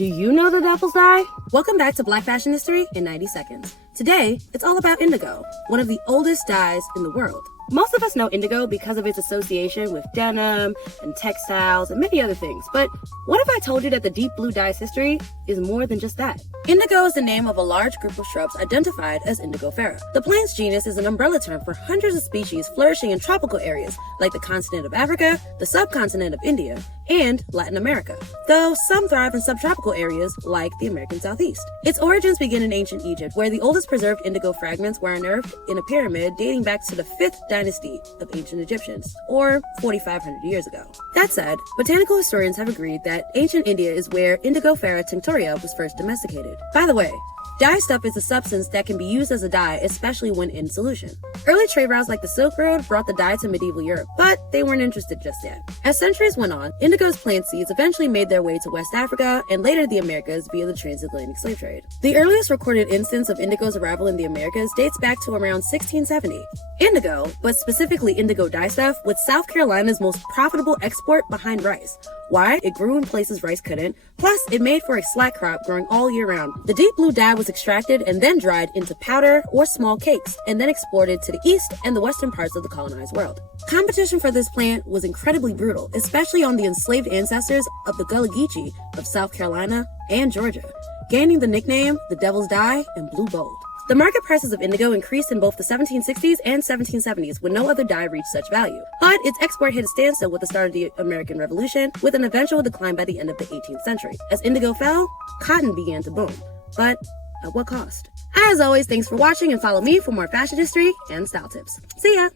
Do you know the devil's dye? Welcome back to Black Fashion History in 90 seconds. Today, it's all about indigo, one of the oldest dyes in the world. Most of us know indigo because of its association with denim and textiles and many other things, but what if I told you that the deep blue dye's history is more than just that? Indigo is the name of a large group of shrubs identified as Indigofera. The plant's genus is an umbrella term for hundreds of species flourishing in tropical areas like the continent of Africa, the subcontinent of India, and Latin America, though some thrive in subtropical areas like the American Southeast. Its origins begin in ancient Egypt, where the oldest preserved indigo fragments were unearthed in a pyramid dating back to the 5th dynasty of ancient Egyptians, or 4,500 years ago. That said, botanical historians have agreed that ancient India is where Indigofera tinctoria was first domesticated. By the way, dyestuff is a substance that can be used as a dye, especially when in solution. Early trade routes like the Silk Road brought the dye to medieval Europe, but they weren't interested just yet. As centuries went on, indigo's plant seeds eventually made their way to West Africa and later the Americas via the transatlantic slave trade. The earliest recorded instance of indigo's arrival in the Americas dates back to around 1670. Indigo, but specifically indigo dyestuff, was South Carolina's most profitable export behind rice. Why? It grew in places rice couldn't, plus it made for a slack crop growing all year round. The deep blue dye was extracted and then dried into powder or small cakes, and then exported to the east and the western parts of the colonized world. Competition for this plant was incredibly brutal, especially on the enslaved ancestors of the Gullah Geechee of South Carolina and Georgia, gaining the nickname the Devil's Dye and Blue Gold. The market prices of indigo increased in both the 1760s and 1770s when no other dye reached such value. But its export hit a standstill with the start of the American Revolution, with an eventual decline by the end of the 18th century. As indigo fell, cotton began to boom. But at what cost? As always, thanks for watching and follow me for more fashion history and style tips. See ya!